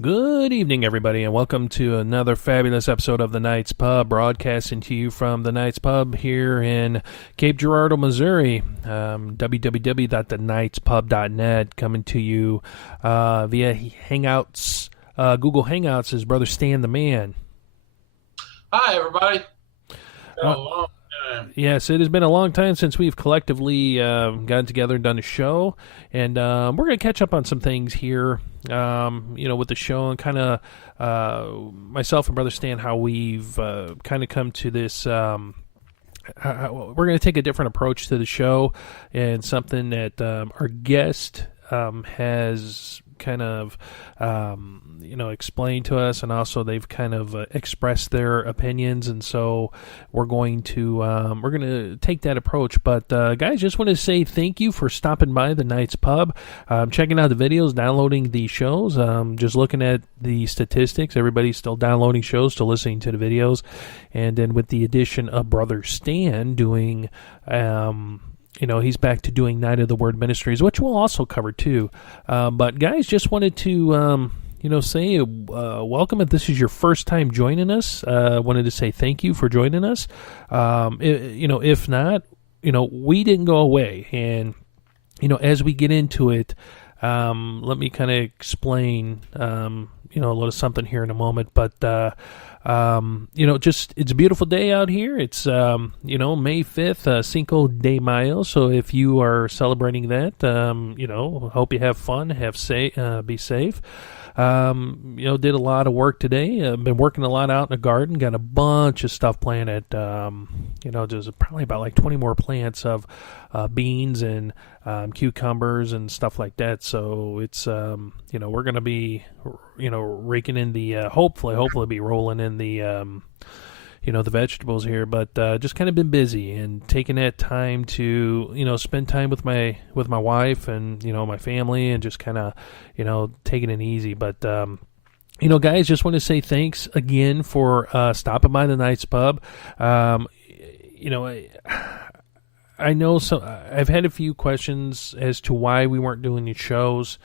Good evening, everybody, and welcome to another fabulous episode of The Knights Pub, broadcasting to you from The Knights Pub here in Cape Girardeau, Missouri. www.theknightspub.net, coming to you via Hangouts. Google Hangouts is Brother Stan the Man. Hi, everybody. Been a long time. Yes, it has been a long time since we've collectively gotten together and done a show, and we're going to catch up on some things here. With the show and kind of myself and Brother Stan, how we've kind of come to this. We're going to take a different approach to the show, and something that our guest has kind of explained to us, and also they've kind of expressed their opinions, and so we're going to take that approach. But guys, just want to say thank you for stopping by the Knights Pub, checking out the videos, downloading the shows, just looking at the statistics. Everybody's still downloading shows, still listening to the videos, and then with the addition of Brother Stan doing he's back to doing Night of the Word Ministries, which we'll also cover too. But guys, just wanted to say welcome. If this is your first time joining us, wanted to say thank you for joining us. If not, we didn't go away. And, as we get into it, let me kind of explain, a little something here in a moment. But, it's a beautiful day out here. It's, May 5th, Cinco de Mayo. So if you are celebrating that, hope you have fun, be safe. Did a lot of work today. I've been working a lot out in the garden. Got a bunch of stuff planted. There's probably about like 20 more plants of beans and cucumbers and stuff like that. So it's we're gonna be raking in the hopefully be rolling in the the vegetables here, but just kind of been busy and taking that time to spend time with my wife and my family, and just kind of taking it easy. But guys, just want to say thanks again for stopping by the Knights Pub. I know I've had a few questions as to why we weren't doing these shows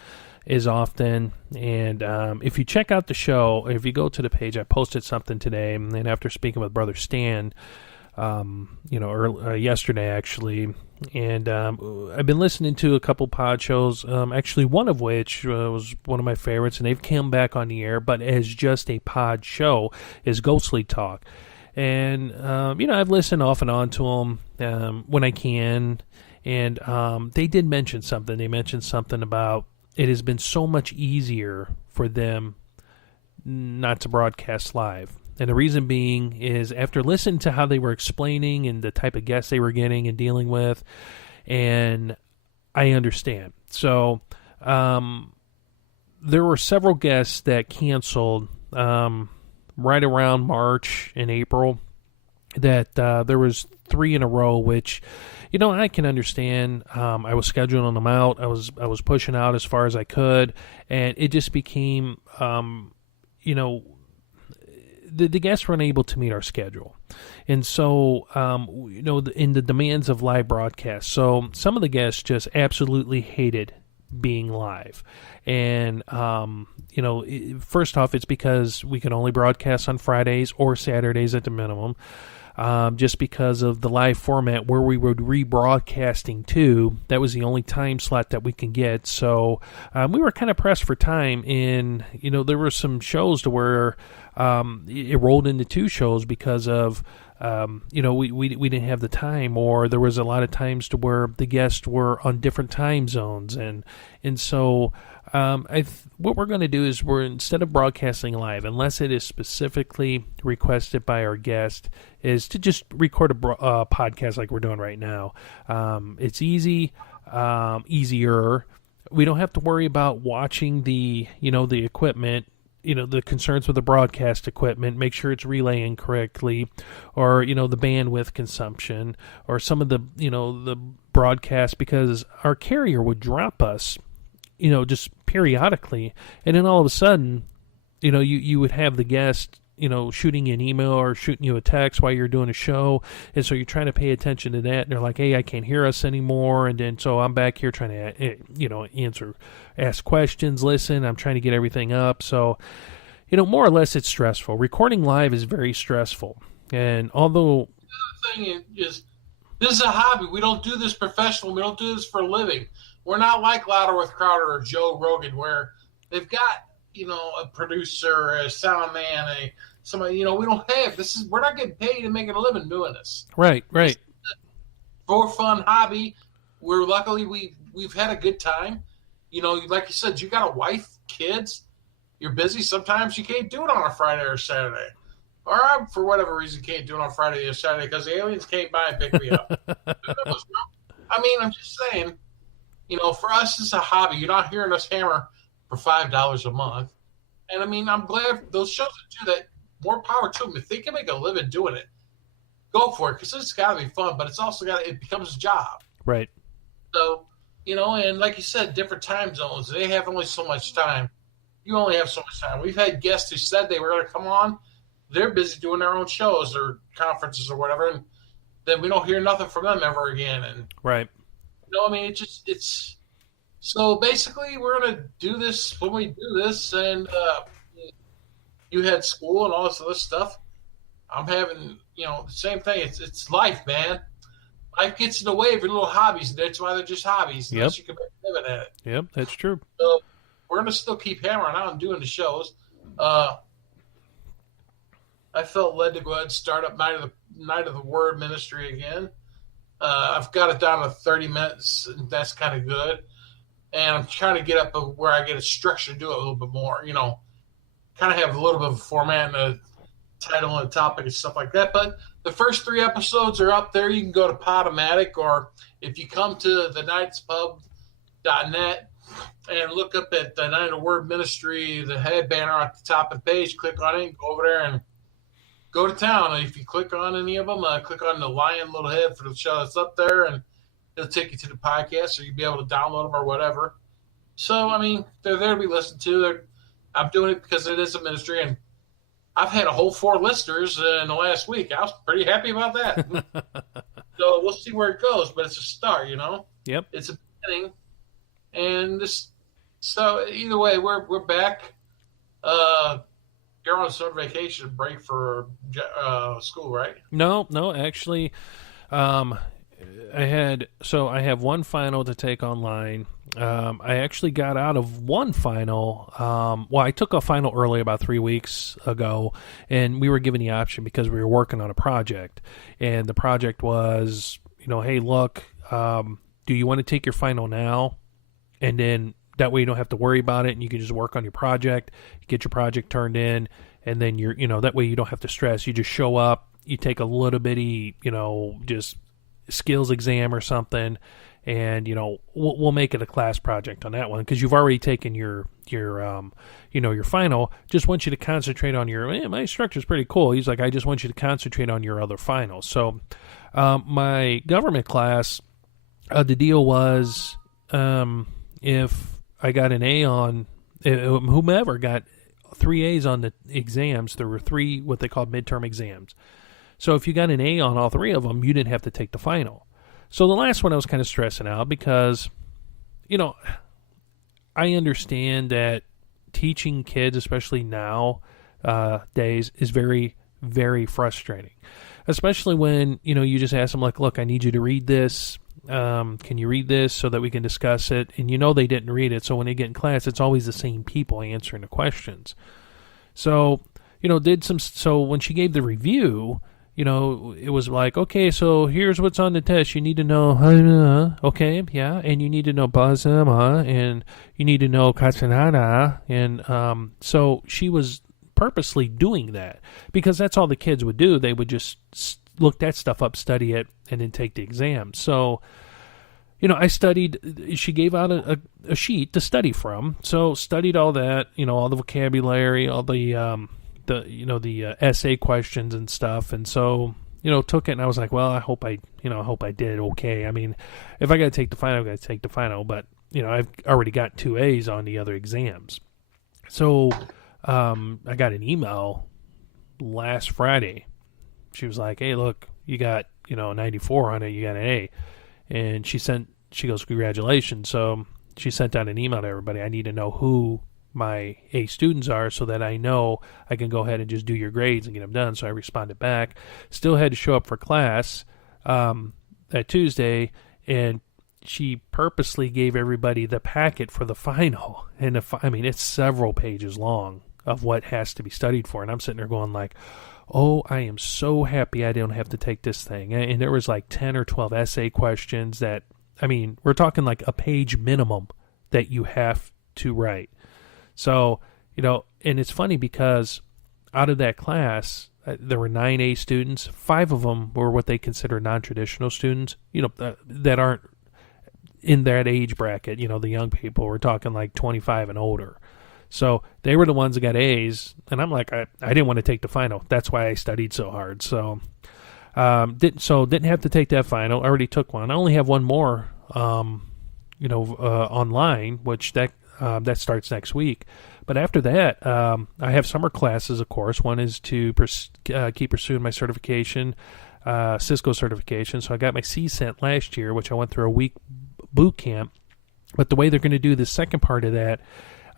as often, and if you check out the show, if you go to the page, I posted something today, and then after speaking with Brother Stan, yesterday actually, and I've been listening to a couple pod shows. Actually, one of which was one of my favorites, and they've come back on the air, but as just a pod show, is Ghostly Talk. And I've listened off and on to them when I can, and they did mention something. They mentioned something about it has been so much easier for them not to broadcast live. And the reason being is after listening to how they were explaining and the type of guests they were getting and dealing with, and I understand. So there were several guests that canceled right around March and April. That there was 3 in a row, which I can understand. I was scheduling them out. I was pushing out as far as I could, and it just became the guests weren't able to meet our schedule. And so, in the demands of live broadcast, so some of the guests just absolutely hated being live. And, first off, it's because we can only broadcast on Fridays or Saturdays at the minimum. Just because of the live format where we were rebroadcasting to, that was the only time slot that we can get. So we were kind of pressed for time, and there were some shows to where it rolled into 2 shows because of we didn't have the time, or there was a lot of times to where the guests were on different time zones, and so what we're going to do is instead of broadcasting live, unless it is specifically requested by our guest, is to just record a podcast like we're doing right now. It's easier. We don't have to worry about watching the equipment, the concerns with the broadcast equipment, make sure it's relaying correctly, or, the bandwidth consumption, or some of the broadcast, because our carrier would drop us, just periodically, and then all of a sudden, you would have the guest, shooting you an email or shooting you a text while you're doing a show, and so you're trying to pay attention to that, and they're like, hey, I can't hear us anymore, and then so I'm back here trying to ask questions, listen, I'm trying to get everything up, so, more or less it's stressful. Recording live is very stressful, and although... The thing is, this is a hobby. We don't do this professionally. We don't do this for a living. We're not like Louder with Crowder or Joe Rogan, where they've got, a producer, a sound man, somebody, we don't have, we're not getting paid to make a living doing this. Right. For fun hobby. We've had a good time. Like you said, you got a wife, kids, you're busy. Sometimes you can't do it on a Friday or Saturday. Or I, for whatever reason, can't do it on Friday or Saturday because the aliens came by and picked me up. I mean, I'm just saying, for us, it's a hobby. You're not hearing us hammer for $5 a month. And I mean, I'm glad those shows that do that, more power to them. If they can make a living doing it, go for it, because it's got to be fun, but it's also it becomes a job. Right. So, and like you said, different time zones. They have only so much time. You only have so much time. We've had guests who said they were going to come on. They're busy doing their own shows or conferences or whatever, and then we don't hear nothing from them ever again. And right. I mean, it's so basically we're going to do this when we do this, and you had school and all this other stuff. I'm having, the same thing. It's life, man. Life gets in the way of your little hobbies. That's why they're just hobbies. Yep. Unless you can make a living at it. Yep, that's true. So we're going to still keep hammering out and doing the shows. I felt led to go ahead and start up Night of the Word ministry again. I've got it down to 30 minutes, and that's kind of good. And I'm trying to get up where I get a structure to do it a little bit more, kind of have a little bit of a format and a title and a topic and stuff like that. But the first 3 episodes are up there. You can go to Podomatic, or if you come to thenightspub.net and look up at the Night of the Word Ministry, the head banner at the top of the page, click on it, go over there and go to town. And if you click on any of them, click on the lion little head for the show that's up there, and it'll take you to the podcast, or you'll be able to download them or whatever. So, I mean, they're there to be listened to. I'm doing it because it is a ministry, and I've had a whole 4 listeners in the last week. I was pretty happy about that. So we'll see where it goes, but it's a start, Yep. It's a beginning. And so either way, we're back. You're you're on summer vacation break for school, right? No, actually, um, I have one final to take online. I actually got out of one final. Well, I took a final early about 3 weeks ago, and we were given the option because we were working on a project, and the project was, hey, look, do you want to take your final now, and then that way you don't have to worry about it, and you can just work on your project, get your project turned in, and then that way you don't have to stress. You just show up, you take a little bitty, just skills exam or something, and we'll make it a class project on that one because you've already taken your final. Just want you to concentrate on my instructor's pretty cool. He's like, I just want you to concentrate on your other finals. So my government class, the deal was, if I got an A on, whomever got 3 A's on the exams, there were 3 what they called midterm exams. So if you got an A on all 3 of them, you didn't have to take the final. So the last one I was kind of stressing out because, I understand that teaching kids, especially now days, is very, very frustrating. Especially when, you just ask them like, look, I need you to read this. Can you read this so that we can discuss it? And they didn't read it. So when they get in class, it's always the same people answering the questions. So, so when she gave the review, it was like, okay, so here's what's on the test. You need to know, okay, yeah, and you need to know Bazama, and you need to know Katsanada, and so she was purposely doing that because that's all the kids would do. They would just look that stuff up, study it, and then take the exam. So, I studied. She gave out a sheet to study from, so studied all that, all the vocabulary, all the essay questions and stuff, and so took it, and I was like, well, I hope I did okay. I mean, if I got to take the final, I got to take the final, but I've already got 2 A's on the other exams. So I got an email last Friday. She was like, hey, look, you got 94 on it, you got an A, and she goes, congratulations. So she sent out an email to everybody. I need to know who my A students are so that I know I can go ahead and just do your grades and get them done. So I responded back. Still had to show up for class that Tuesday, and she purposely gave everybody the packet for the final. And it's several pages long of what has to be studied for. And I'm sitting there going like, oh, I am so happy I don't have to take this thing. And there was like 10 or 12 essay questions that, we're talking like a page minimum that you have to write. So, and it's funny because out of that class, there were 9 A students. 5 of them were what they consider non-traditional students, that aren't in that age bracket, the young people. We're talking like 25 and older. So they were the ones that got A's, and I'm like, I didn't want to take the final. That's why I studied so hard. So didn't have to take that final. I already took one. I only have one more, online, which that starts next week. But after that, I have summer classes, of course. One is to keep pursuing my certification, Cisco certification. So I got my CCENT last year, which I went through a week boot camp. But the way they're going to do the second part of that,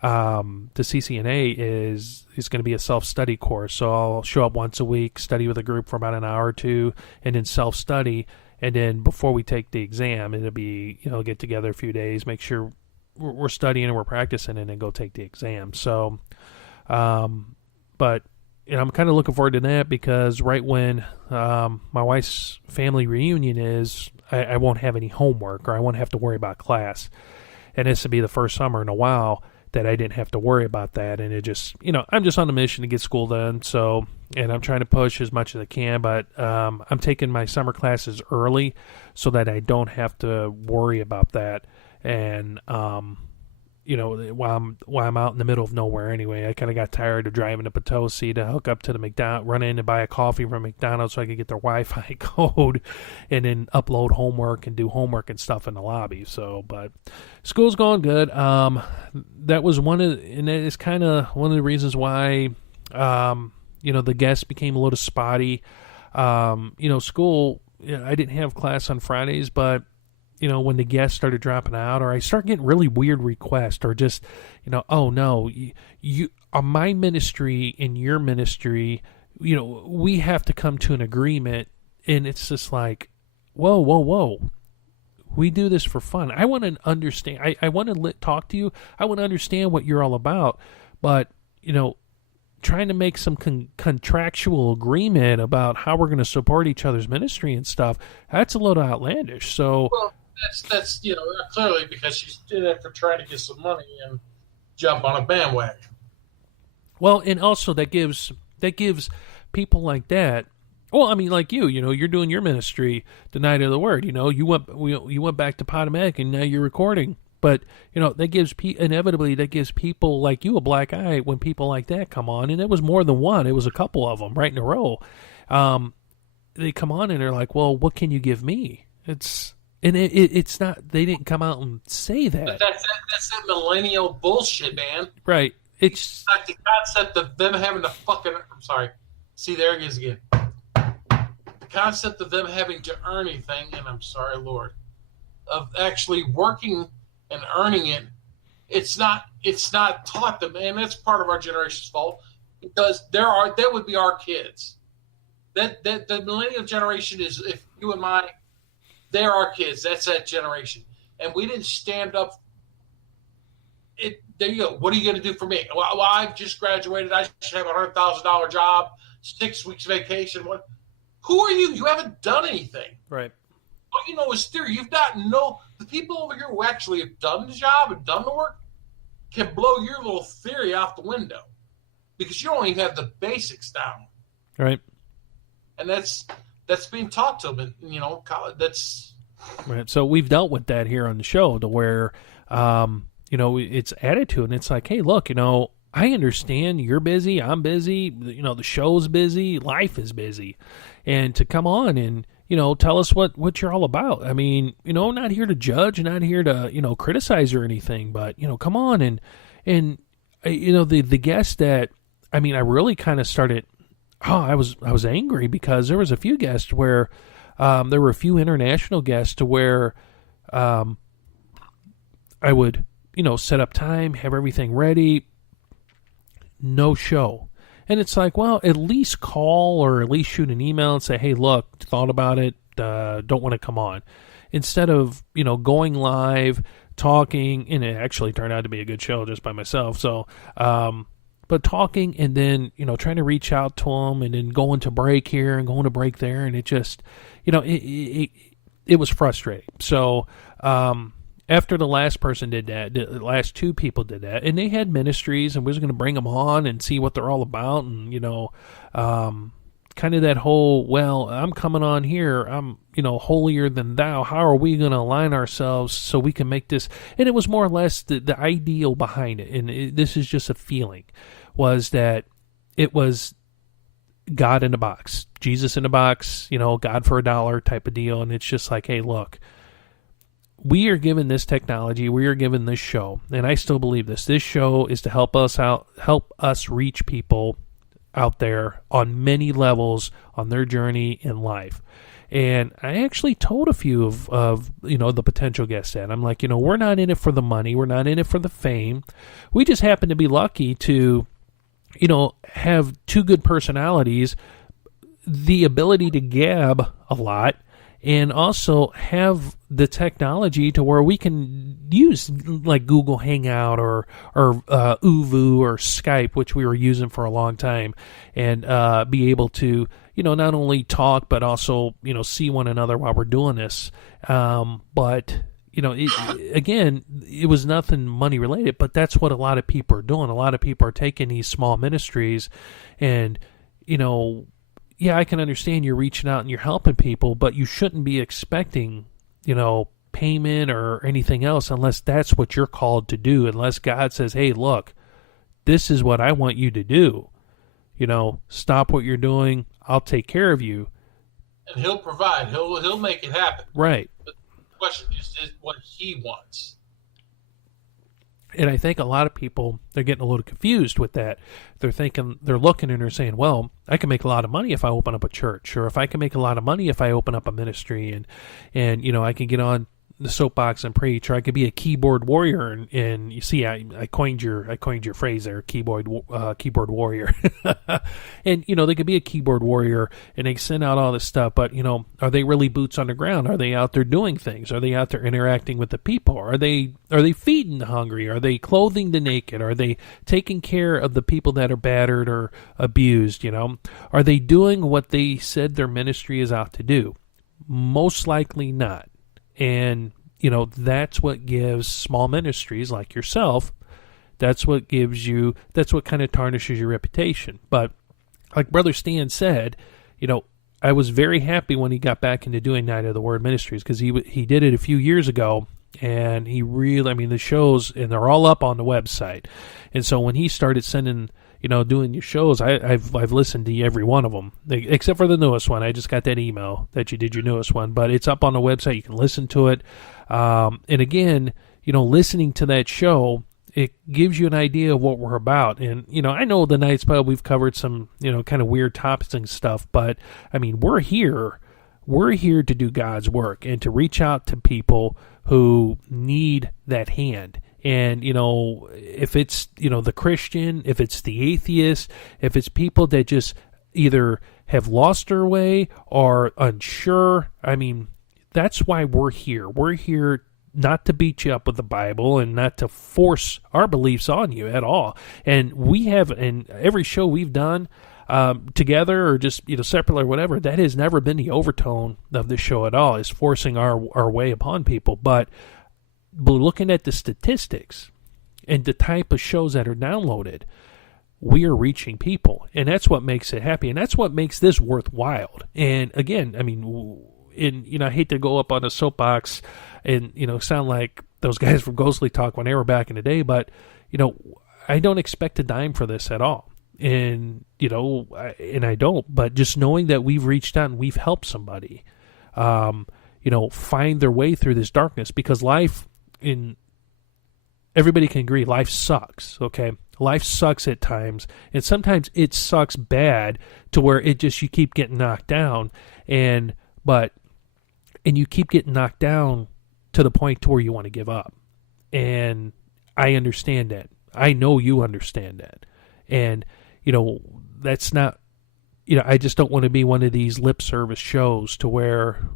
the CCNA is going to be a self-study course. So I'll show up once a week, study with a group for about an hour or two, and then self-study. And then before we take the exam, it'll be, get together a few days, make sure we're studying and we're practicing, and then go take the exam. So, but I'm kind of looking forward to that because right when my wife's family reunion is, I won't have any homework, or I won't have to worry about class. And this will be the first summer in a while that I didn't have to worry about that. And it just, I'm just on a mission to get school done. So, and I'm trying to push as much as I can, but I'm taking my summer classes early so that I don't have to worry about that. And, while I'm out in the middle of nowhere anyway, I kind of got tired of driving to Potosi to hook up to the McDonald's, run in and buy a coffee from McDonald's so I could get their Wi-Fi code and then upload homework and do homework and stuff in the lobby. So, but school's going good. That was and that is kind of one of the reasons why, the guests became a little spotty. School, I didn't have class on Fridays, but when the guests started dropping out, or I start getting really weird requests, or just, oh no, on my ministry and your ministry, we have to come to an agreement, and it's just like, whoa, whoa, whoa. We do this for fun. I want to understand. I want to talk to you. I want to understand what you're all about. But, trying to make some contractual agreement about how we're going to support each other's ministry and stuff, that's a little outlandish. So, well, that's clearly because she's doing it for trying to get some money and jump on a bandwagon. Well, and also that gives people like that. Well, I mean, like you're doing your ministry, the Night of the Word. You went back to Potomac, and now you're recording. But that gives inevitably people like you a black eye when people like that come on, and it was more than one. It was a couple of them right in a row. They come on and they're like, "Well, what can you give me?" It's not. They didn't come out and say that. But that's that millennial bullshit, man. Right. It's like the concept of them having to fucking. I'm sorry. See, there it is again. The concept of them having to earn anything, and I'm sorry, Lord, of actually working and earning it. It's not taught them, and that's part of our generation's fault, because that would be our kids. That the millennial generation is, if you and I, they're our kids. That's that generation, and we didn't stand up. There you go. What are you going to do for me? Well, I've just graduated. I should have $100,000 job, 6 weeks vacation. What? Who are you? You haven't done anything. Right. All you know is theory. You've got the people over here who actually have done the job and done the work can blow your little theory out the window, because you don't even have the basics down. Right. And that's being taught to them. And, college. That's right. So we've dealt with that here on the show, to where, it's attitude, and it's like, hey, look, I understand you're busy, I'm busy, the show's busy, life is busy, and to come on and tell us what you're all about. I mean, I'm not here to judge, not here to criticize or anything, but come on and the guest that, I really kind of started. I was angry because there was a few guests where there were a few international guests to where I would set up time, have everything ready, no show. And it's like, well, at least call or at least shoot an email and say, hey, look, thought about it, don't want to come on. Instead of, going live, talking, and it actually turned out to be a good show just by myself. So, but talking and then, trying to reach out to them and then going to break here and going to break there. And it just, it was frustrating. So, after the last person did that, the last two people did that, and they had ministries, and we was going to bring them on and see what they're all about, and kind of that whole, well, I'm coming on here, I'm holier than thou. How are we going to align ourselves so we can make this? And it was more or less the ideal behind it, and this is just a feeling, was that it was God in a box, Jesus in a box, God for $1 type of deal, and it's just like, hey, look. We are given this technology, we are given this show, and I still believe this. This show is to help us reach people out there on many levels on their journey in life. And I actually told a few of the potential guests that. I'm like, we're not in it for the money, we're not in it for the fame. We just happen to be lucky to, have two good personalities, the ability to gab a lot, and also have the technology to where we can use like Google Hangout or Uvu or Skype, which we were using for a long time, and be able to, not only talk, but also, see one another while we're doing this. But, again, it was nothing money related, but that's what a lot of people are doing. A lot of people are taking these small ministries and, yeah, I can understand you're reaching out and you're helping people, but you shouldn't be expecting, payment or anything else unless that's what you're called to do, unless God says, hey, look, this is what I want you to do. Stop what you're doing. I'll take care of you. And he'll provide. He'll make it happen. Right. But the question is what he wants. And I think a lot of people, they're getting a little confused with that. They're looking and they're saying, well, I can make a lot of money if I open up a church, or if I can make a lot of money if I open up a ministry, and I can get on, the soapbox and preach, or I could be a keyboard warrior. And you see, I coined your phrase there, keyboard warrior. And they could be a keyboard warrior and they send out all this stuff, but are they really boots on the ground? Are they out there doing things? Are they out there interacting with the people? Are they feeding the hungry? Are they clothing the naked? Are they taking care of the people that are battered or abused? Are they doing what they said their ministry is out to do? Most likely not. And, that's what gives small ministries like yourself, that's what kind of tarnishes your reputation. But like Brother Stan said, I was very happy when he got back into doing Night of the Word Ministries, because he did it a few years ago, and he really, the shows, and they're all up on the website. And so when he started sending, doing your shows, I've listened to every one of them, except for the newest one. I just got that email that you did your newest one, but it's up on the website. You can listen to it. And again, listening to that show, it gives you an idea of what we're about. And, I know the Night's Pub, we've covered some, kind of weird topics and stuff, but we're here to do God's work and to reach out to people who need that hand. And, if it's, the Christian, if it's the atheist, if it's people that just either have lost their way or unsure, that's why we're here. We're here not to beat you up with the Bible and not to force our beliefs on you at all. And we have, in every show we've done together or just separately or whatever, that has never been the overtone of the show at all, is forcing our way upon people. But looking at the statistics and the type of shows that are downloaded, we are reaching people, and that's what makes it happy, and that's what makes this worthwhile. And again, I hate to go up on a soapbox and sound like those guys from Ghostly Talk when they were back in the day, but I don't expect a dime for this at all. And I don't, but just knowing that we've reached out and we've helped somebody find their way through this darkness, because everybody can agree, life sucks. Okay, life sucks at times, and sometimes it sucks bad to where you keep getting knocked down, and you keep getting knocked down to the point to where you want to give up. And I understand that. I know you understand that. And, that's not, I just don't want to be one of these lip service shows to where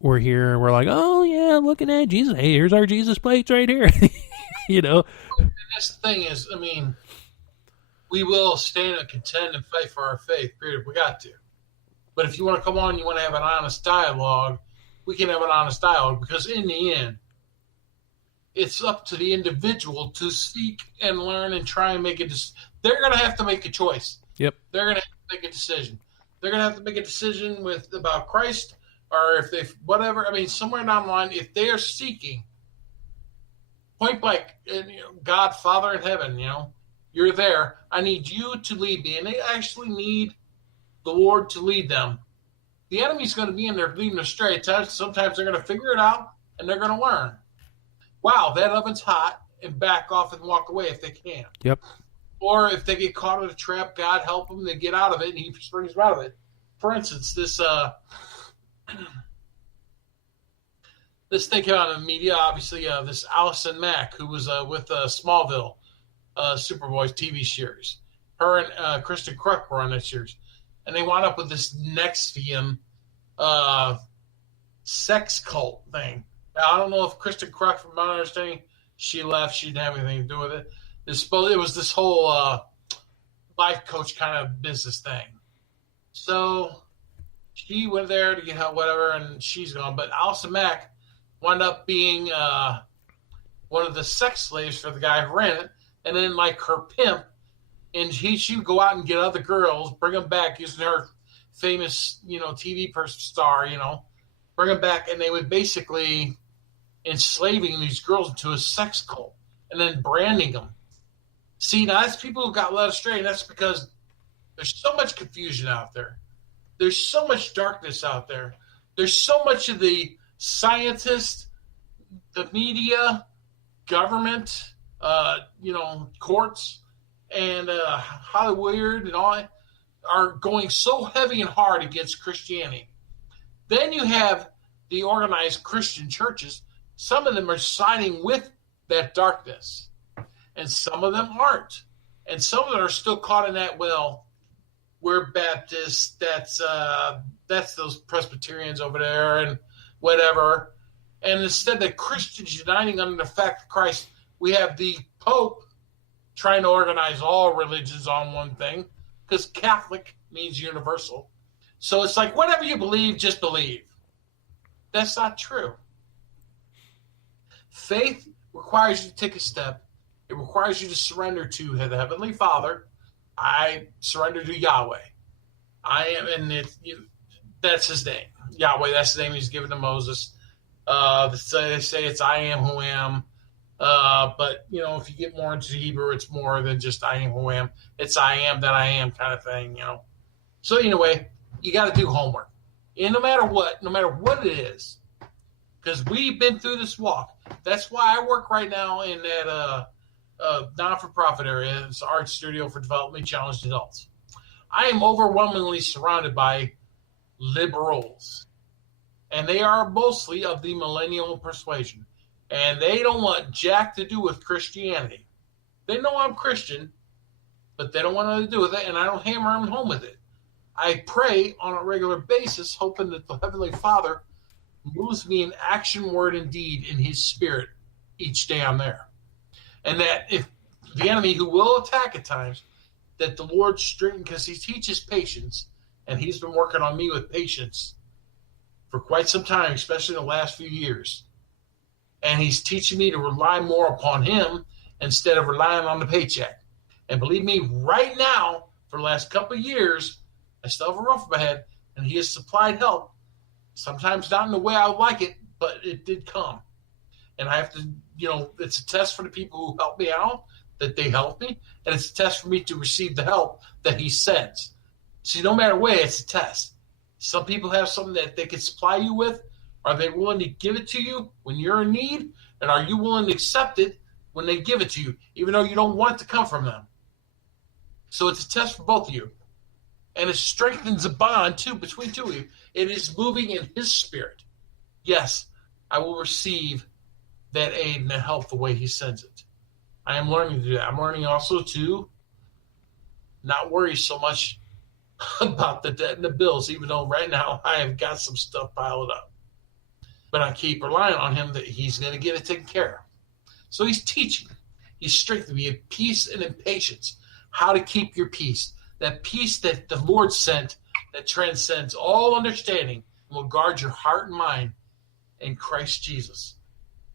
we're here and we're like, oh, yeah, I'm looking at Jesus. Hey, here's our Jesus plates right here. And this thing is, we will stand and contend and fight for our faith, period. We got to. But if you want to come on, you want to have an honest dialogue, we can have an honest dialogue, because in the end, it's up to the individual to seek and learn and try and make they're going to have to make a choice. Yep. They're going to have to make a decision. They're going to have to make a decision about Christ, or if they, whatever. Somewhere down the line, if they are seeking, point blank, God, Father in heaven, you're there. I need you to lead me. And they actually need the Lord to lead them. The enemy's going to be in there leading them astray. Sometimes they're going to figure it out and they're going to learn. Wow, that oven's hot, and back off and walk away if they can. Yep. Or if they get caught in a trap, God help them to get out of it, and he brings them out of it. For instance, this thing came out in the media, obviously, this Allison Mack, who was with Smallville, Superboy's TV series. Her and Kristen Kruk were on that series. And they wound up with this NXIVM sex cult thing. Now, I don't know if Kristen Kruk, from my understanding, she left. She didn't have anything to do with it. It was this whole life coach kind of business thing. So she went there to get help, whatever, and she's gone. But Allison Mack wound up being one of the sex slaves for the guy who ran it, and then like her pimp. And she would go out and get other girls, bring them back using her famous, TV star, bring them back, and they would basically enslaving these girls into a sex cult and then branding them. See, now that's people who got led astray, and that's because there's so much confusion out there. There's so much darkness out there. There's so much of the scientists, the media, government, courts, and Hollywood and all that are going so heavy and hard against Christianity. Then you have the organized Christian churches Some of them are siding with that darkness, and some of them aren't. And some of them are still caught in that, well, we're Baptists, that's those Presbyterians over there and whatever. And instead of Christians uniting under the fact of Christ, we have the Pope trying to organize all religions on one thing, because Catholic means universal. So it's like, whatever you believe, just believe. That's not true. Faith requires you to take a step. It requires you to surrender to the Heavenly Father. I surrender to Yahweh. I am, and that's his name. Yahweh, that's the name he's given to Moses. They say it's I am who am. But, if you get more into the Hebrew, it's more than just I am who am. It's I am that I am kind of thing, So anyway, you got to do homework. And no matter what it is, because we've been through this walk. That's why I work right now in that non-for-profit area. It's an art studio for developmentally challenged adults. I am overwhelmingly surrounded by liberals, and they are mostly of the millennial persuasion, and they don't want jack to do with Christianity. They know I'm Christian, but they don't want nothing to do with it, and I don't hammer them home with it. I pray on a regular basis, hoping that the Heavenly Father moves me in action, word, and deed in his spirit each day I'm there. And that if the enemy, who will attack at times, that the Lord strengthens, because he teaches patience, and he's been working on me with patience for quite some time, especially the last few years. And he's teaching me to rely more upon him instead of relying on the paycheck. And believe me, right now, for the last couple of years, I still have a roof over my head, and he has supplied help. Sometimes not in the way I would like it, but it did come. And I have to, it's a test for the people who help me out, that they help me, and it's a test for me to receive the help that he sends. See, no matter what, it's a test. Some people have something that they can supply you with. Are they willing to give it to you when you're in need? And are you willing to accept it when they give it to you, even though you don't want it to come from them? So it's a test for both of you. And it strengthens a bond, too, between two of you. It is moving in his spirit. Yes, I will receive that aid and that help the way he sends it. I am learning to do that. I'm learning also to not worry so much about the debt and the bills, even though right now I have got some stuff piled up. But I keep relying on him that he's going to get it taken care of. So he's teaching. He's strengthening me in peace and in patience. How to keep your peace. That peace that the Lord sent, that transcends all understanding, and will guard your heart and mind in Christ Jesus.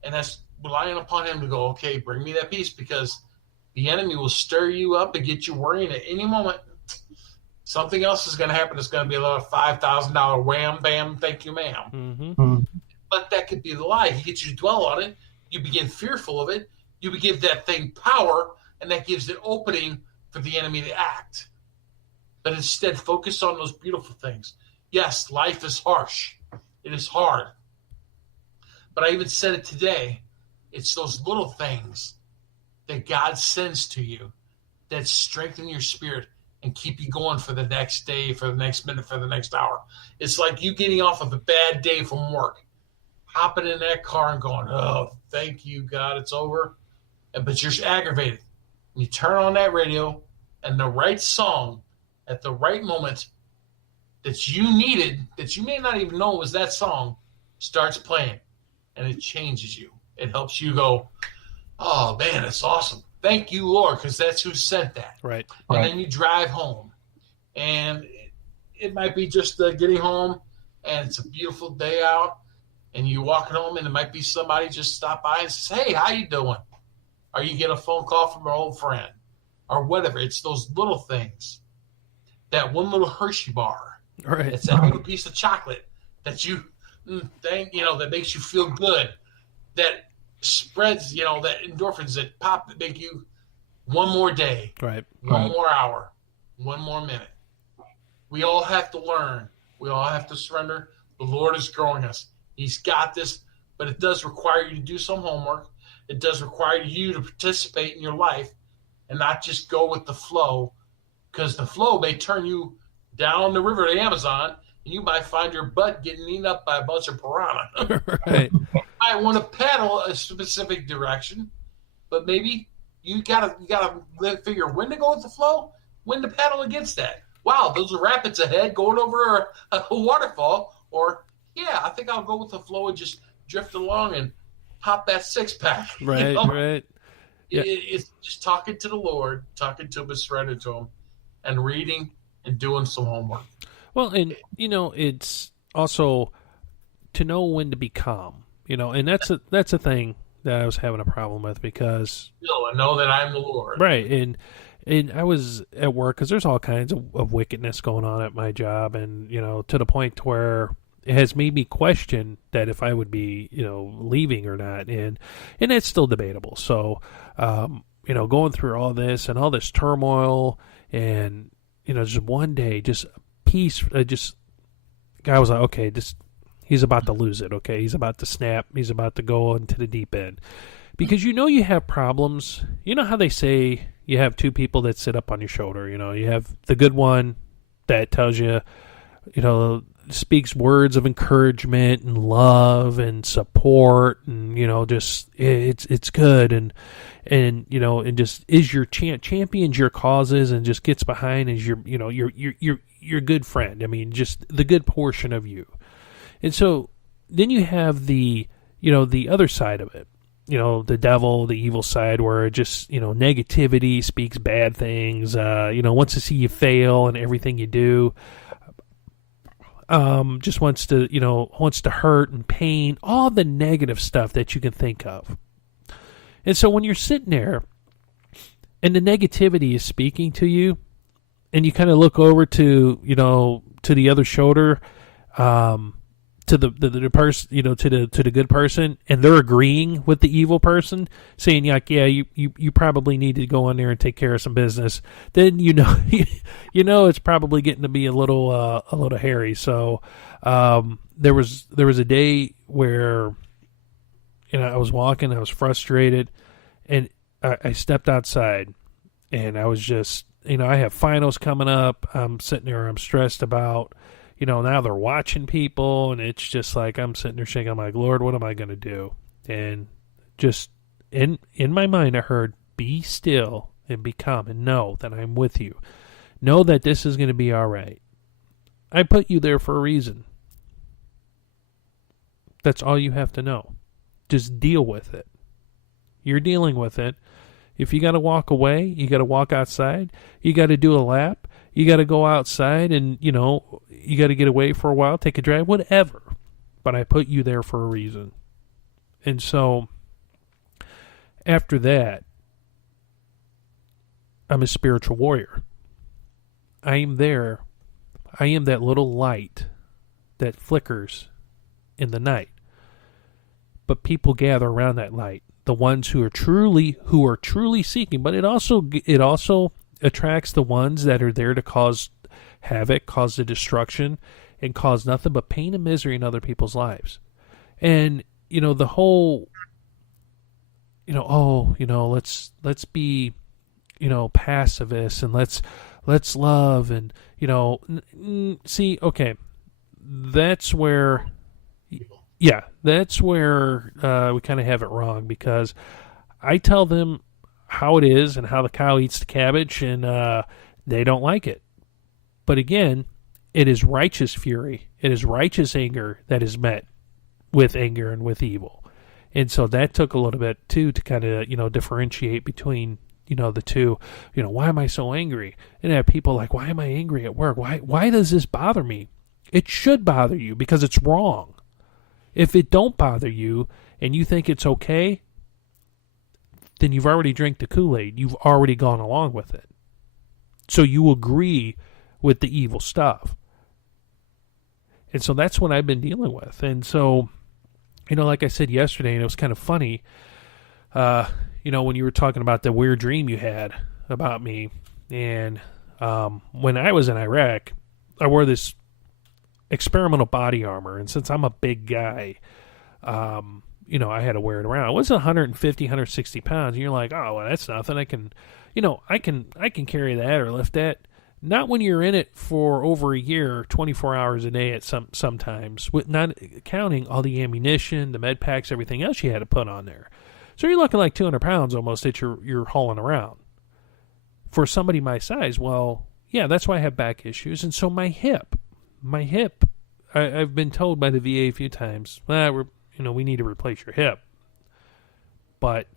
And that's relying upon him to go, okay, bring me that peace, because the enemy will stir you up and get you worrying at any moment. Something else is going to happen. It's going to be a little $5,000 wham, bam, thank you, ma'am. Mm-hmm. But that could be the lie. He gets you to dwell on it. You begin fearful of it. You give that thing power, and that gives it opening for the enemy to act. But instead, focus on those beautiful things. Yes, life is harsh. It is hard. But I even said it today. It's those little things that God sends to you that strengthen your spirit and keep you going for the next day, for the next minute, for the next hour. It's like you getting off of a bad day from work, hopping in that car and going, oh, thank you, God, it's over. But you're aggravated. And you turn on that radio, and the right song at the right moment that you needed, that you may not even know was that song, starts playing, and it changes you. It helps you go, oh, man, it's awesome. Thank you, Lord, because that's who sent that. Right. And then you drive home, and it might be just getting home, and it's a beautiful day out, and you walking home, and it might be somebody just stop by and says, hey, how you doing? Or you get a phone call from an old friend, or whatever. It's those little things. That one little Hershey bar. Right. It's that little piece of chocolate that you think, that makes you feel good. That spreads, that endorphins that pop that make you one more day. Right. One more hour. One more minute. We all have to learn. We all have to surrender. The Lord is growing us. He's got this, but it does require you to do some homework. It does require you to participate in your life and not just go with the flow, because the flow may turn you down the river to the Amazon, and you might find your butt getting eaten up by a bunch of piranha. Right. might want to pedal a specific direction, but maybe you gotta figure when to go with the flow, when to pedal against that. Wow, those are rapids ahead going over a waterfall. Or yeah, I think I'll go with the flow and just drift along and pop that 6-pack. Right, right. Yeah. It's just talking to the Lord, talking to him, and surrendering to him, and reading and doing some homework. Well, and it's also to know when to be calm. And that's a thing that I was having a problem with because I know that I'm the Lord. Right, and I was at work because there's all kinds of wickedness going on at my job, and to the point where it has made me question that if I would be leaving or not, and it's still debatable. So going through all this and all this turmoil, and just one day, just peace, guy was like, okay, he's about to lose it. Okay, he's about to snap. He's about to go into the deep end. Because you have problems. You know how they say you have two people that sit up on your shoulder. You have the good one that tells you, speaks words of encouragement and love and support, and just it's good, and just is your champions your causes, and just gets behind as your good friend. I mean, just the good portion of you. And so then you have the other side of it. The devil, the evil side, where it just, negativity, speaks bad things, wants to see you fail and everything you do. Just wants to hurt and pain, all the negative stuff that you can think of. And so when you're sitting there and the negativity is speaking to you, and you kind of look over to the other shoulder, to the person, to the good person, and they're agreeing with the evil person, saying, like, yeah, you probably need to go in there and take care of some business. Then it's probably getting to be a little hairy. So there was a day where I was walking, I was frustrated, and I stepped outside, and I was just I have finals coming up. I'm sitting there, I'm stressed about. Now they're watching people, and it's just like I'm sitting there shaking. I'm like, Lord, what am I going to do? And just in my mind, I heard, be still and be calm and know that I'm with you. Know that this is going to be all right. I put you there for a reason. That's all you have to know. Just deal with it. You're dealing with it. If you got to walk away, you got to walk outside. You got to do a lap. You got to go outside and, you got to get away for a while, take a drive, whatever. But I put you there for a reason. And so after that, I'm a spiritual warrior. I am there. I am that little light that flickers in the night. But people gather around that light. The ones who are truly seeking, but it also attracts the ones that are there to cause havoc, cause the destruction, and cause nothing but pain and misery in other people's lives. And the whole let's be pacifist, and let's love, and see, okay, that's where we kind of have it wrong, because I tell them how it is and how the cow eats the cabbage, and they don't like it. But again, it is righteous fury. It is righteous anger that is met with anger and with evil. And so that took a little bit too to kind of, differentiate between, the two. Why am I so angry? And I have people like, why am I angry at work? Why does this bother me? It should bother you because it's wrong. If it don't bother you and you think it's okay, then you've already drank the Kool-Aid. You've already gone along with it. So you agree with the evil stuff. And so that's what I've been dealing with. And so, like I said yesterday, and it was kind of funny, when you were talking about the weird dream you had about me. And when I was in Iraq, I wore this experimental body armor. And since I'm a big guy, I had to wear it around. It was 150, 160 pounds. And you're like, oh, well, that's nothing. I can carry that or lift that. Not when you're in it for over a year, 24 hours a day at sometimes, with not counting all the ammunition, the med packs, everything else you had to put on there. So you're looking like 200 pounds almost that you're hauling around. For somebody my size, well, yeah, that's why I have back issues. And so my hip, I've been told by the VA a few times, we need to replace your hip. But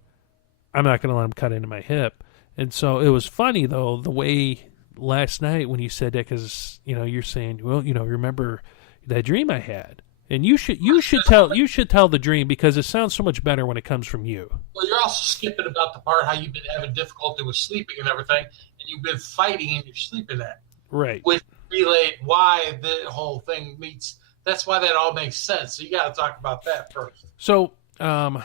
I'm not going to let them cut into my hip. And so it was funny, though, the way last night when you said that, because, you're saying, well, remember that dream I had. And you should tell the dream, because it sounds so much better when it comes from you. Well, you're also skipping about the part how you've been having difficulty with sleeping and everything, and you've been fighting in your sleep in that. Right. Which relate why the whole thing meets. That's why that all makes sense. So you got to talk about that first. So, I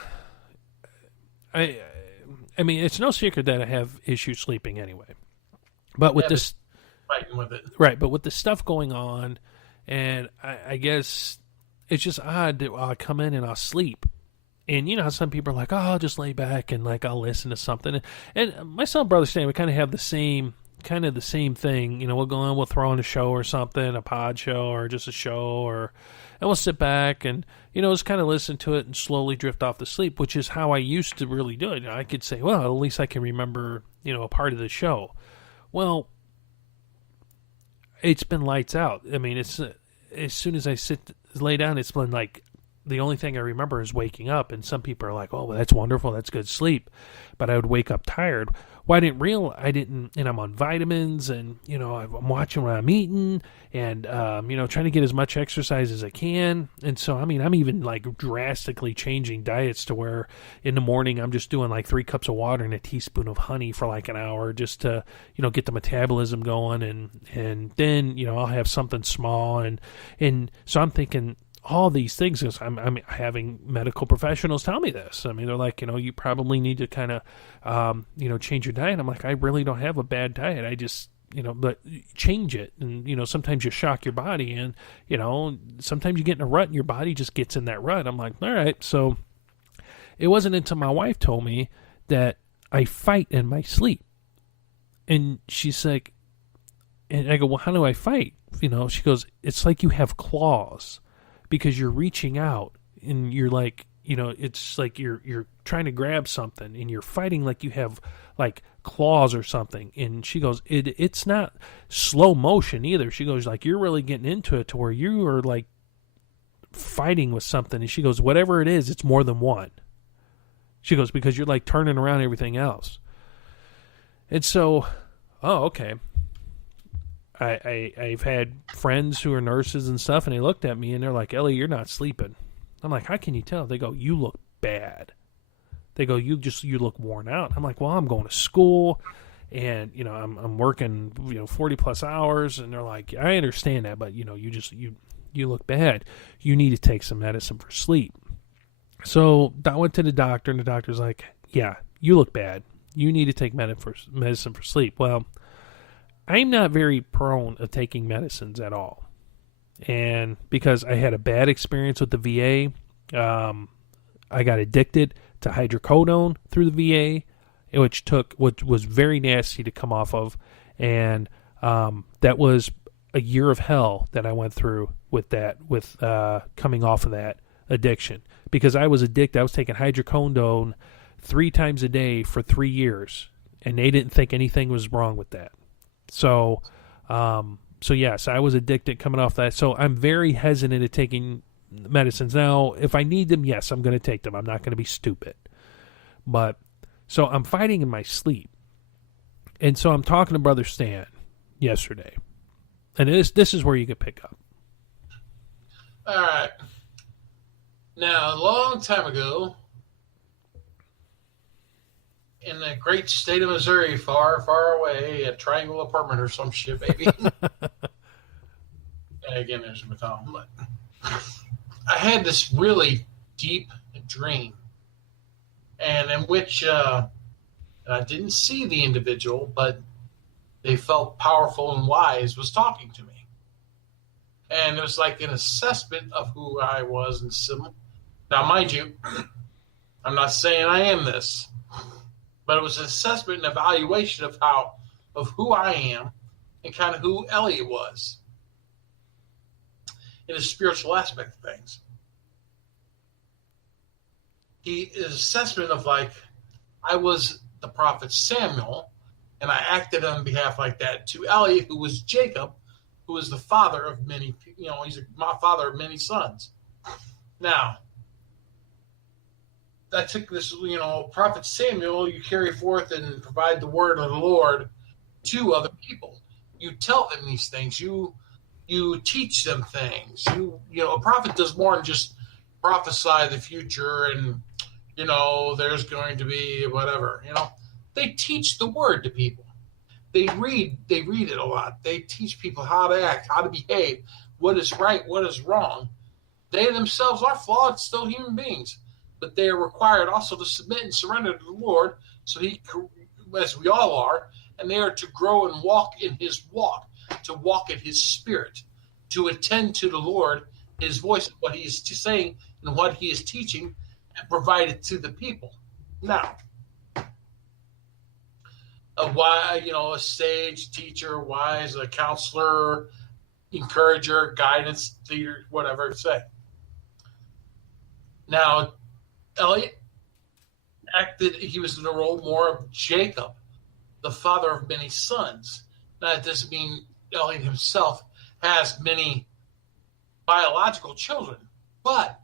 mean, it's no secret that I have issues sleeping anyway. But with this, fighting with it, right? But with the stuff going on, and I guess it's just odd that I'll come in and I'll sleep, and how some people are like, "Oh, I'll just lay back and like I'll listen to something." And myself and Brother Stan, we kind of have the same thing. We'll go in, we'll throw on a show or something, a pod show or just a show, and we'll sit back and just kind of listen to it and slowly drift off to sleep, which is how I used to really do it. I could say, well, at least I can remember a part of the show. Well, it's been lights out. I mean, it's as soon as I lay down, it's been like the only thing I remember is waking up. And some people are like, "Oh, well, that's wonderful. That's good sleep." But I would wake up tired. Well, and I'm on vitamins, and I'm watching what I'm eating, and trying to get as much exercise as I can. And so, I mean, I'm even like drastically changing diets to where in the morning I'm just doing like 3 cups of water and a teaspoon of honey for like an hour just to get the metabolism going, and then I'll have something small, and so I'm thinking all these things is I'm having medical professionals tell me this. I mean, they're like, you probably need to kind of, change your diet. I'm like, I really don't have a bad diet. I just, but change it. And, sometimes you shock your body, and, sometimes you get in a rut and your body just gets in that rut. I'm like, all right. So it wasn't until my wife told me that I fight in my sleep. And she's like, and I go, well, how do I fight? She goes, it's like you have claws. Because you're reaching out and you're like, it's like you're trying to grab something and you're fighting like you have like claws or something. And she goes, it's not slow motion either. She goes, like, you're really getting into it to where you are like fighting with something. And she goes, whatever it is, it's more than one. She goes, because you're like turning around everything else. And so, oh, okay. I've had friends who are nurses and stuff, and they looked at me and they're like, "Ellie, you're not sleeping." I'm like, "How can you tell?" They go, "You look bad." They go, "You look worn out." I'm like, "Well, I'm going to school, and I'm working 40 plus hours." And they're like, "I understand that, but you look bad. You need to take some medicine for sleep." So I went to the doctor, and the doctor's like, "Yeah, you look bad. You need to take medicine for sleep." Well, I'm not very prone of taking medicines at all. And because I had a bad experience with the VA, I got addicted to hydrocodone through the VA, which was very nasty to come off of. And that was a year of hell that I went through with coming off of that addiction. Because I was addicted. I was taking hydrocodone 3 times a day for 3 years. And they didn't think anything was wrong with that. So yes, I was addicted coming off that. So I'm very hesitant at taking medicines. Now, if I need them, yes, I'm going to take them. I'm not going to be stupid. But so I'm fighting in my sleep. And so I'm talking to Brother Stan yesterday. And this is where you can pick up. All right. Now, a long time ago, in the great state of Missouri, far, far away, a triangle apartment or some shit, baby. Again, there's a baton. I had this really deep dream, and in which I didn't see the individual, but they felt powerful and wise was talking to me. And it was like an assessment of who I was and similar. Now, mind you, I'm not saying I am this. But it was an assessment and evaluation of who I am and kind of who Elliot was in the spiritual aspect of things. His assessment of like, I was the prophet Samuel, and I acted on behalf like that to Elliot, who was Jacob, who was the father of many, he's my father of many sons. Now, I took this, prophet Samuel, you carry forth and provide the word of the Lord to other people. You tell them these things. You teach them things. A prophet does more than just prophesy the future and, there's going to be whatever, They teach the word to people. They read it a lot. They teach people how to act, how to behave, what is right, what is wrong. They themselves are flawed, still human beings, but they are required also to submit and surrender to the Lord, so He, as we all are, and they are to grow and walk in His walk, to walk in His Spirit, to attend to the Lord, His voice, what He is saying and what He is teaching, and provide it to the people. Now, a sage, teacher, wise, a counselor, encourager, guidance, leader, whatever to say. Now, Elliot he was in the role more of Jacob, the father of many sons. Now, that doesn't mean Elliot himself has many biological children, but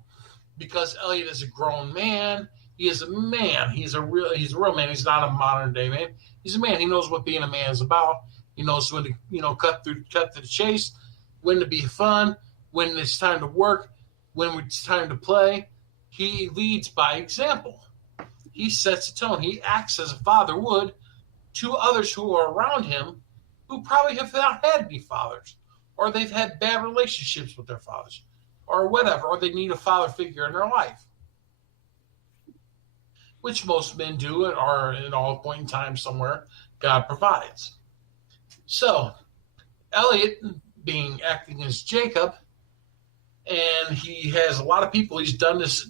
because Elliot is a grown man, he is a man. He's a real man. He's not a modern day man. He's a man. He knows what being a man is about. He knows when to, cut to the chase, when to be fun, when it's time to work, when it's time to play. He leads by example. He sets a tone. He acts as a father would to others who are around him who probably have not had any fathers, or they've had bad relationships with their fathers, or whatever, or they need a father figure in their life, which most men do and are at all point in time somewhere God provides. So, Elliot acting as Jacob, and he has a lot of people. He's done this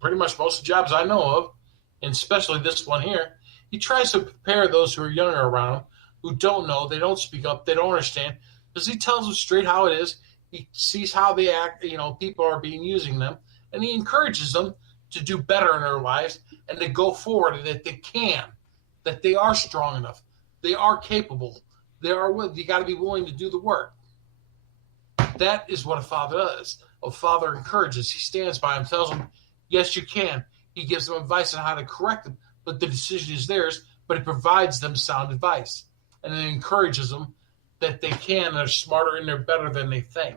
pretty much most of the jobs I know of, and especially this one here. He tries to prepare those who are younger around him, who don't know, they don't speak up, they don't understand, because he tells them straight how it is. He sees how they act, people are using them, and he encourages them to do better in their lives and to go forward, and that they can, that they are strong enough, they are capable, you got to be willing to do the work. That is what a father does. A father encourages, he stands by them, tells them, yes, you can. He gives them advice on how to correct them, but the decision is theirs, but he provides them sound advice, and then encourages them that they can, they're smarter and they're better than they think.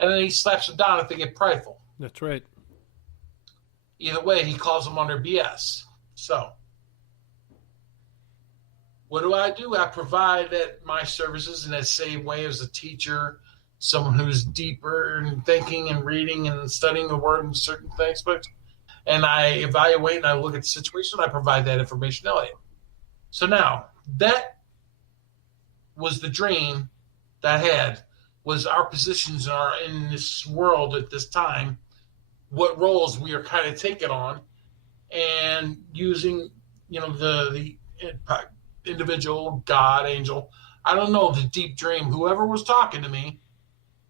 And then he slaps them down if they get prideful. That's right. Either way, he calls them on their BS. So, what do? I provide my services in that same way as a teacher, someone who's deeper in thinking and reading and studying the word and certain things. And I evaluate and I look at the situation. I provide that information to Elliot. So now, that was the dream that I had, was our positions in this world at this time, what roles we are kind of taking on, and using, the individual, God, angel, I don't know, the deep dream, whoever was talking to me,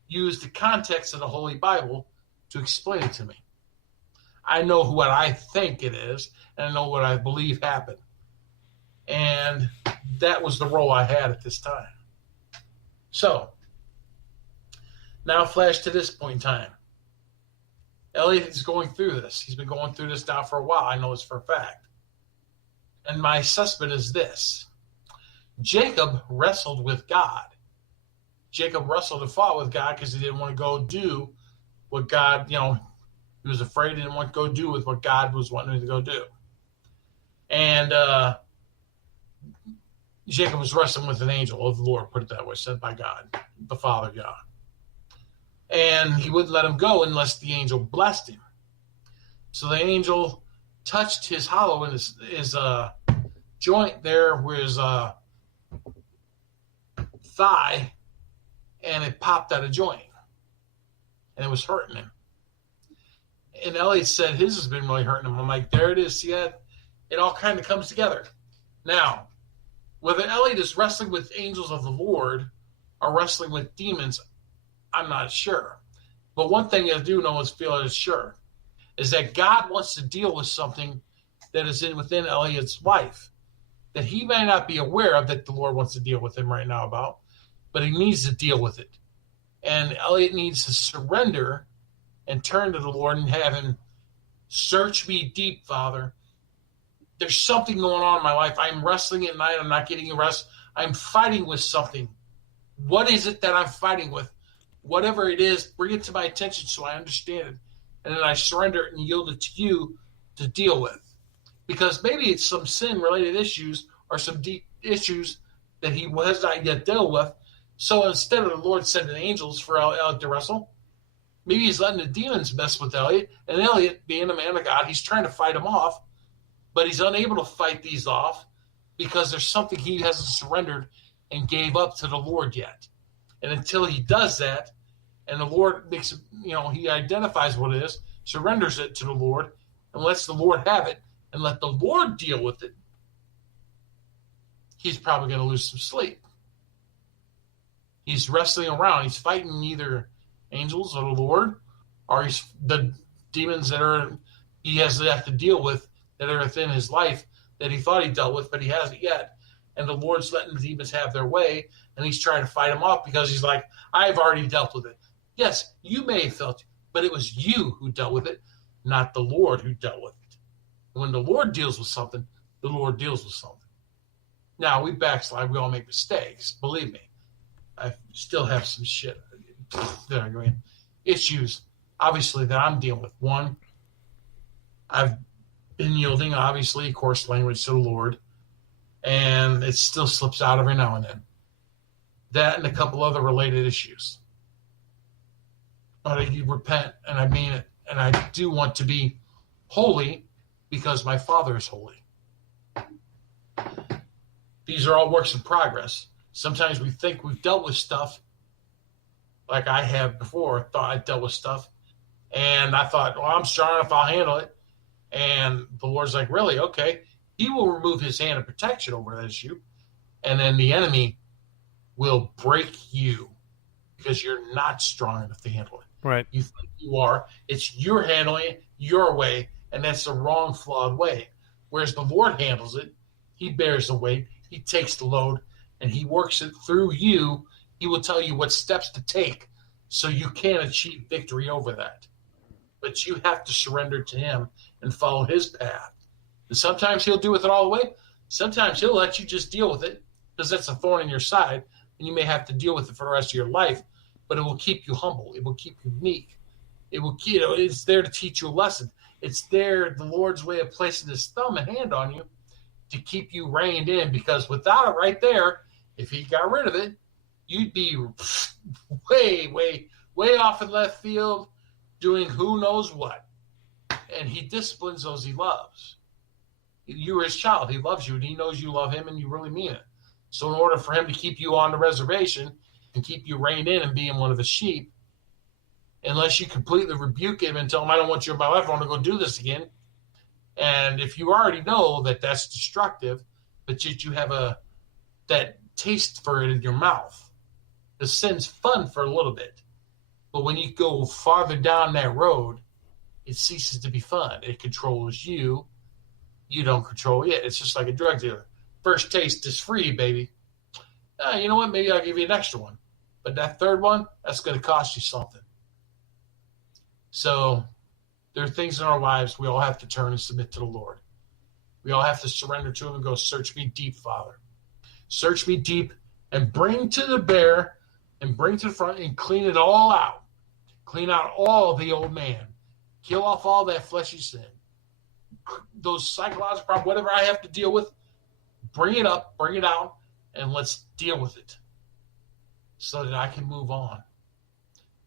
used the context of the Holy Bible to explain it to me. I know what I think it is, and I know what I believe happened. And that was the role I had at this time. So, now flash to this point in time. Elliot is going through this. He's been going through this now for a while. I know this for a fact. And my assessment is this. Jacob wrestled with God. Jacob wrestled and fought with God because he didn't want to go do what God, he was afraid, he didn't want to go do with what God was wanting him to go do. And Jacob was wrestling with an angel of the Lord, put it that way, sent by God, the Father God. And he wouldn't let him go unless the angel blessed him. So the angel touched his hollow in his joint there where his thigh, and it popped out of joint. And it was hurting him. And Elliot said his has been really hurting him. I'm like, there it is. See that? It all kind of comes together. Now, whether Elliot is wrestling with angels of the Lord are wrestling with demons, I'm not sure. But one thing I do know is feel is sure is that God wants to deal with something that is within Elliot's life that he may not be aware of, that the Lord wants to deal with him right now about, but he needs to deal with it. And Elliot needs to surrender and turn to the Lord and have him search me deep, Father. There's something going on in my life. I'm wrestling at night. I'm not getting a rest. I'm fighting with something. What is it that I'm fighting with? Whatever it is, bring it to my attention so I understand it. And then I surrender it and yield it to you to deal with. Because maybe it's some sin-related issues or some deep issues that he has not yet dealt with. So instead of the Lord sending angels for Elliot to wrestle, maybe he's letting the demons mess with Elliot. And Elliot, being a man of God, he's trying to fight them off, but he's unable to fight these off because there's something he hasn't surrendered and gave up to the Lord yet. And until he does that, and the Lord makes it, he identifies what it is, surrenders it to the Lord, and lets the Lord have it, and let the Lord deal with it, he's probably going to lose some sleep. He's wrestling around. He's fighting either angels or the Lord, or he's the demons that he has to have to deal with that are within his life that he thought he dealt with, but he hasn't yet. And the Lord's letting the demons have their way, and he's trying to fight them off because he's like, I've already dealt with it. Yes, you may have felt it, but it was you who dealt with it, not the Lord who dealt with it. And when the Lord deals with something, the Lord deals with something. Now, we backslide. We all make mistakes. Believe me. I still have some shit. Issues, obviously, that I'm dealing with. One, I've been yielding, obviously, coarse language to the Lord, and it still slips out every now and then. That and a couple other related issues. But I repent, and I mean it, and I do want to be holy because my Father is holy. These are all works in progress. Sometimes we think we've dealt with stuff like I have before. Thought I dealt with stuff. And I thought, well, I'm strong enough, I'll handle it. And the Lord's like, really? Okay. He will remove his hand of protection over that issue. And then the enemy will break you because you're not strong enough to handle it. Right. You think you are. It's you're handling it your way, and that's the wrong, flawed way. Whereas the Lord handles it. He bears the weight. He takes the load. And he works it through you. He will tell you what steps to take so you can achieve victory over that. But you have to surrender to him and follow his path. And sometimes he'll do with it all the way. Sometimes he'll let you just deal with it because that's a thorn in your side, and you may have to deal with it for the rest of your life. But it will keep you humble. It will keep you meek. It will, it's there to teach you a lesson. It's there, the Lord's way of placing his thumb and hand on you to keep you reined in, because without it right there, if he got rid of it, you'd be way, way, way off in left field doing who knows what. And he disciplines those he loves. You're his child. He loves you, and he knows you love him, and you really mean it. So in order for him to keep you on the reservation and keep you reined in and being one of his sheep, unless you completely rebuke him and tell him, I don't want you in my life, I want to go do this again. And if you already know that that's destructive, but yet you have that taste for it in your mouth, the sin's fun for a little bit. But when you go farther down that road, it ceases to be fun. It controls you. You don't control it. It's just like a drug dealer. First taste is free, baby. You know what? Maybe I'll give you an extra one. But that third one, that's going to cost you something. So there are things in our lives we all have to turn and submit to the Lord. We all have to surrender to him and go, search me deep, Father. Search me deep and bring to the bear and bring to the front and clean it all out. Clean out all the old man. Kill off all that fleshy sin. Those psychological problems, whatever I have to deal with, bring it up, bring it out, and let's deal with it so that I can move on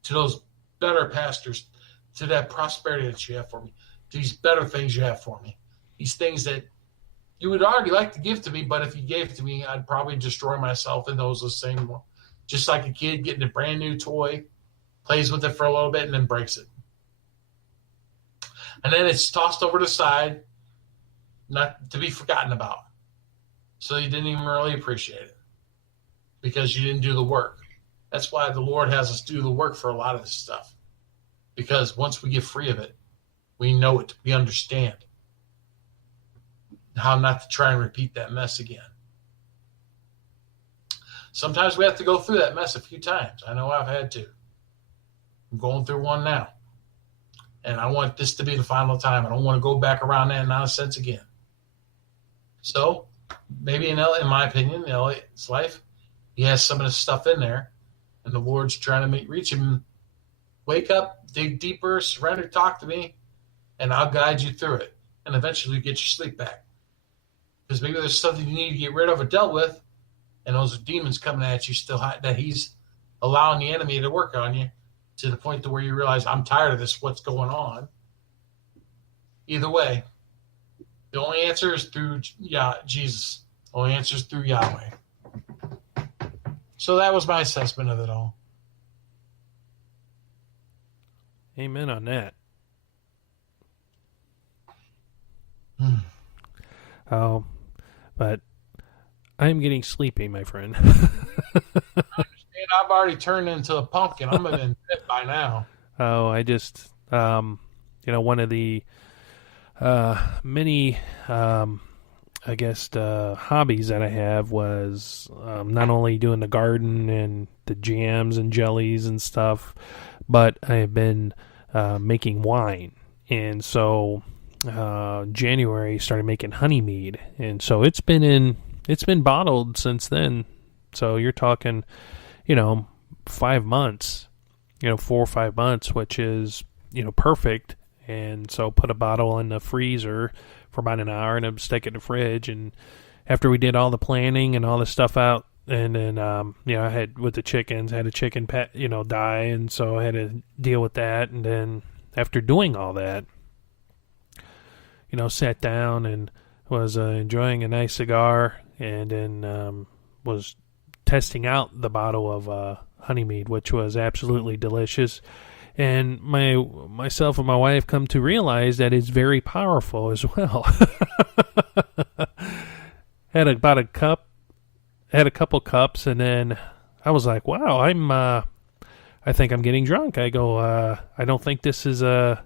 to those better pastures, to that prosperity that you have for me, to these better things you have for me, these things that you would already like to give to me, but if you gave to me, I'd probably destroy myself in those the same way. Just like a kid getting a brand new toy, plays with it for a little bit, and then breaks it. And then it's tossed over to the side, not to be forgotten about. So you didn't even really appreciate it because you didn't do the work. That's why the Lord has us do the work for a lot of this stuff. Because once we get free of it, we know it, we understand how not to try and repeat that mess again. Sometimes we have to go through that mess a few times. I know I've had to. I'm going through one now. And I want this to be the final time. I don't want to go back around that nonsense again. So, maybe in my opinion, in Elliot's life, he has some of this stuff in there, and the Lord's trying to reach him. Wake up, dig deeper, surrender, talk to me, and I'll guide you through it. And eventually you get your sleep back. Because maybe there's something you need to get rid of or dealt with, and those are demons coming at you still that he's allowing the enemy to work on you to the point to where you realize, I'm tired of this, what's going on. Either way, the only answer is through Jesus. The only answer is through Yahweh. So that was my assessment of it all. Amen on that. Oh, but I'm getting sleepy, my friend. I understand. I've already turned into a pumpkin. I'm in bed by now. Oh, I just, one of the many, I guess, hobbies that I have was not only doing the garden and the jams and jellies and stuff, but I have been making wine. And so January started making honey mead. And so it's been bottled since then. So you're talking, 5 months, 4 or 5 months, which is, perfect. And so put a bottle in the freezer for about an hour and then stick it in the fridge. And after we did all the planning and all the stuff out, and then, I had with the chickens, had a chicken pet, die. And so I had to deal with that. And then after doing all that, sat down and was enjoying a nice cigar, and then was testing out the bottle of honey mead, which was absolutely delicious. And myself and my wife come to realize that it's very powerful as well. Had about a cup, had a couple cups, and then I was like, "Wow, I think I'm getting drunk." I go, "I don't think this is I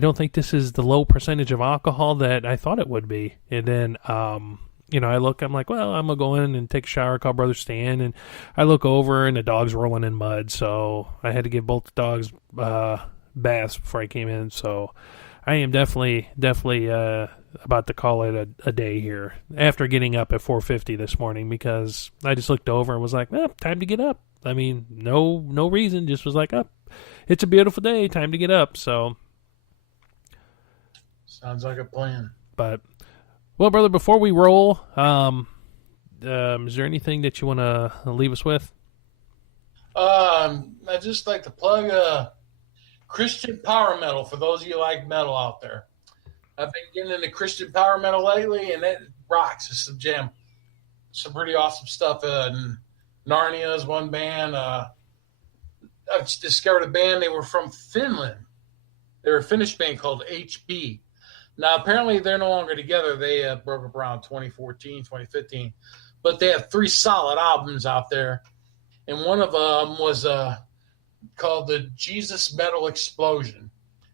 don't think this is the low percentage of alcohol that I thought it would be." And then, I'm like, well, I'm going to go in and take a shower, call Brother Stan. And I look over and the dog's rolling in mud. So I had to give both the dogs baths before I came in. So I am definitely about to call it a day here after getting up at 4:50 this morning, because I just looked over and was like, time to get up. I mean, no reason, just was like, it's a beautiful day, time to get up. So sounds like a plan. But, well, brother, before we roll, is there anything that you want to leave us with? I'd just like to plug Christian power metal for those of you who like metal out there. I've been getting into Christian power metal lately, and it rocks. It's some jam. Some pretty awesome stuff. Narnia is one band. I've discovered a band. They were from Finland. They were a Finnish band called HB. Now, apparently, they're no longer together. They broke up around 2014, 2015. But they have 3 solid albums out there. And one of them was called the Jesus Metal Explosion.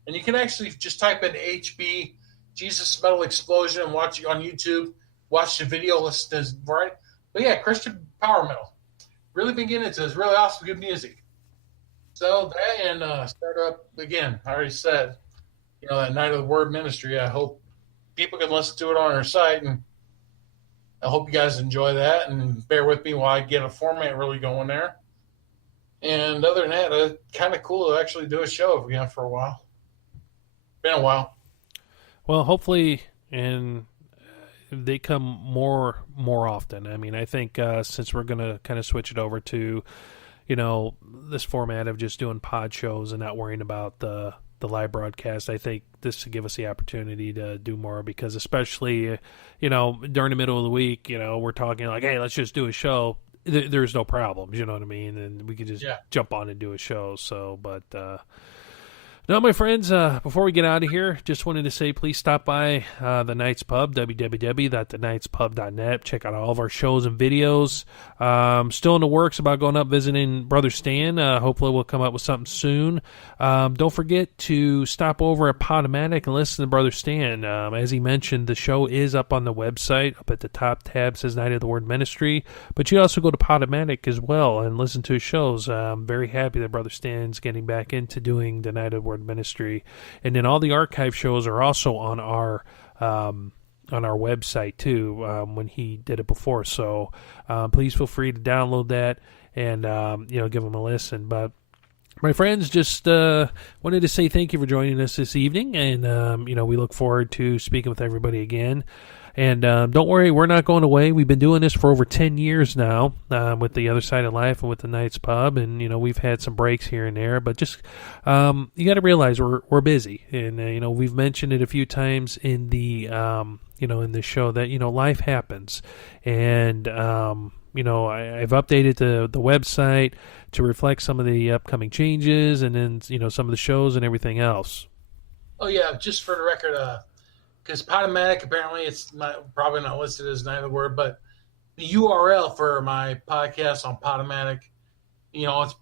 And you can actually just type in HB, Jesus Metal Explosion, and watch it on YouTube. Watch the video. Listen to right. But yeah, Christian power metal. Really been getting into it. It's really awesome, good music. So that and start up again. I already said, that Night of the Word ministry. I hope people can listen to it on our site, and I hope you guys enjoy that and bear with me while I get a format really going there. And other than that, it's kind of cool to actually do a show again for a while. Been a while. Well, hopefully, and they come more often. I mean, I think since we're going to kind of switch it over to, this format of just doing pod shows and not worrying about the live broadcast, I think this will give us the opportunity to do more, because especially, during the middle of the week, we're talking like, hey, let's just do a show. There's no problems, you know what I mean? And we could just jump on and do a show. So, but Now, my friends, before we get out of here, just wanted to say please stop by the Knights Pub, www.thenightspub.net. Check out all of our shows and videos. Still in the works about going up visiting Brother Stan. Hopefully we'll come up with something soon. Don't forget to stop over at Podomatic and listen to Brother Stan. As he mentioned, the show is up on the website. Up at the top tab says Night of the Word Ministry. But you also go to Podomatic as well and listen to his shows. I'm very happy that Brother Stan's getting back into doing the Night of the Word Ministry, and then all the archive shows are also on our website too. When he did it before, so please feel free to download that and give them a listen. But my friends, just wanted to say thank you for joining us this evening, and we look forward to speaking with everybody again. And don't worry, we're not going away. We've been doing this for over 10 years now with The Other Side of Life and with the Knights Pub. And, we've had some breaks here and there. But just you got to realize we're busy. And, we've mentioned it a few times in the, in the show that, life happens. And, I've updated the website to reflect some of the upcoming changes and then, some of the shows and everything else. Oh, yeah, just for the record, because Podomatic, apparently it's probably not listed as Night of the Word, but the URL for my podcast on Podomatic, it's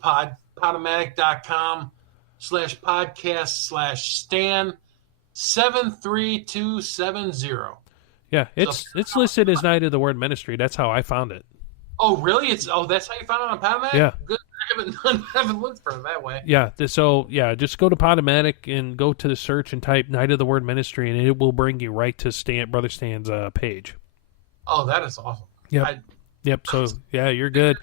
podomatic.com/podcast/Stan73270. Yeah, it's listed as Night of the Word Ministry. That's how I found it. Oh, really? That's how you found it on Podomatic? Yeah. Good. I haven't looked for it that way. Yeah, just go to Podomatic and go to the search and type Night of the Word Ministry, and it will bring you right to Brother Stan's page. Oh, that is awesome. Yep. So, yeah, you're good.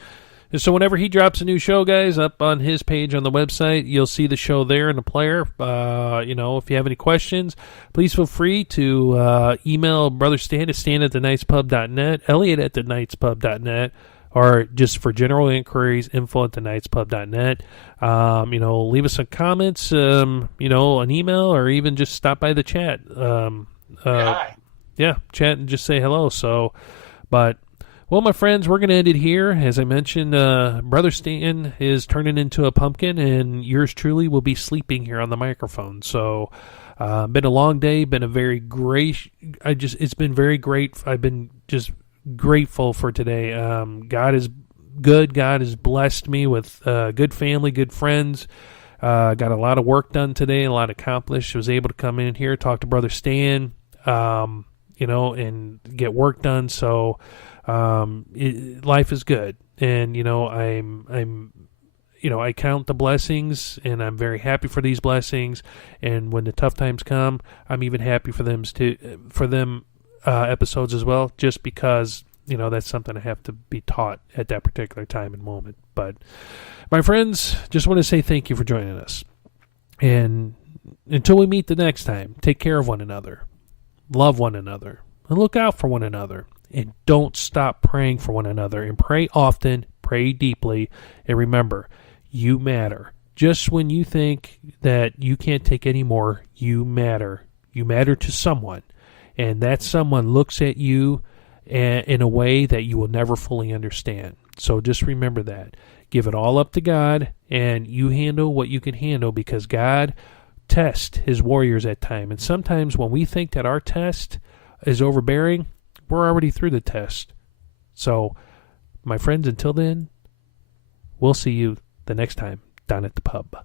And so whenever he drops a new show, guys, up on his page on the website, you'll see the show there in the player. If you have any questions, please feel free to email Brother Stan at stan@thenightspub.net, Elliot at thenightspub.net, or just for general inquiries, info@thenightspub.net. Leave us some comments, an email, or even just stop by the chat. Chat and just say hello. So, but, well, my friends, we're going to end it here. As I mentioned, Brother Stan is turning into a pumpkin, and yours truly will be sleeping here on the microphone. So, been a long day, been a very great, it's been very great. I've been just grateful for today. God is good. God has blessed me with good family, good friends. Got a lot of work done today, a lot accomplished. Was able to come in here, talk to Brother Stan, and get work done. So life is good, and I count the blessings, and I'm very happy for these blessings. And when the tough times come, I'm even happy for them episodes as well, just because that's something I have to be taught at that particular time and moment. But my friends, just want to say thank you for joining us, and until we meet the next time, take care of one another, love one another, and look out for one another, and don't stop praying for one another, and pray often, pray deeply, and remember, you matter. Just when you think that you can't take any more, you matter to someone. And that someone looks at you in a way that you will never fully understand. So just remember that. Give it all up to God, and you handle what you can handle, because God tests his warriors at times. And sometimes when we think that our test is overbearing, we're already through the test. So, my friends, until then, we'll see you the next time down at the pub.